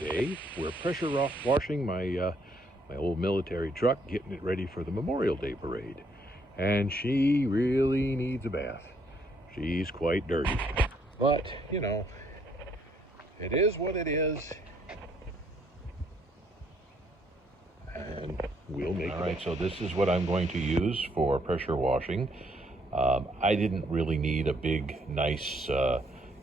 day. We're pressure washing my old military truck, getting it ready for the Memorial Day parade. And she really needs a bath. She's quite dirty. But, you know, it is what it is. And we'll make it. All right, so this is what I'm going to use for pressure washing. I didn't really need a big, nice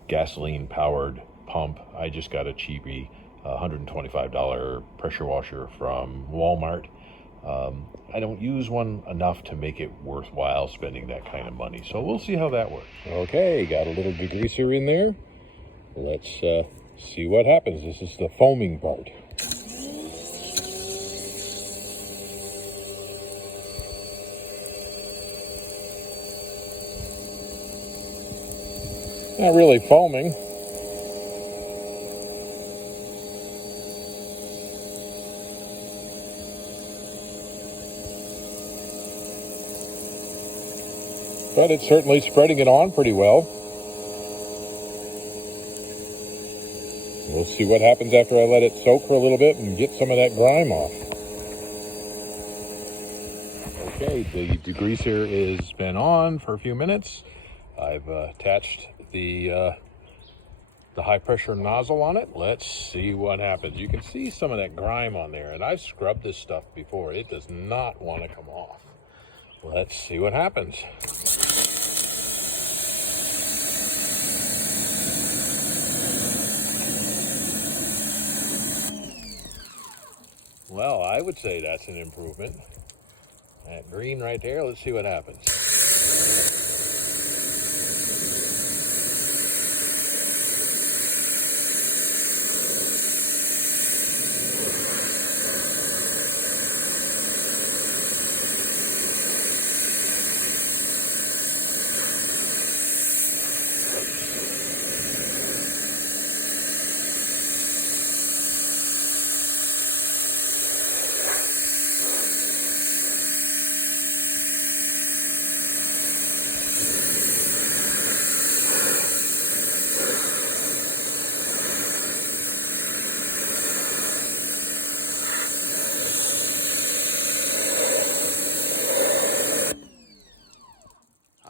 gasoline-powered pump. I just got a cheapy $125 pressure washer from Walmart. I don't use one enough to make it worthwhile spending that kind of money. So we'll see how that works. Okay, got a little degreaser in there. Let's see what happens. This is the foaming part. Not really foaming. But it's certainly spreading it on pretty well. We'll see what happens after I let it soak for a little bit and get some of that grime off. Okay, the degreaser has been on for a few minutes. I've attached the high pressure nozzle on it. Let's see what happens. You can see some of that grime on there, and I've scrubbed this stuff before. It does not want to come off. Let's see what happens. Well, I would say that's an improvement. That green right there, let's see what happens.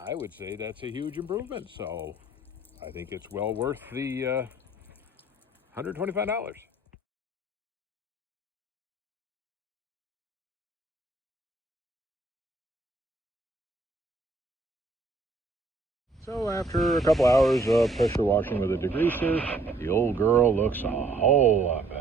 I would say that's a huge improvement, so I think it's well worth the $125. So after a couple hours of pressure washing with a degreaser, the old girl looks a whole lot better.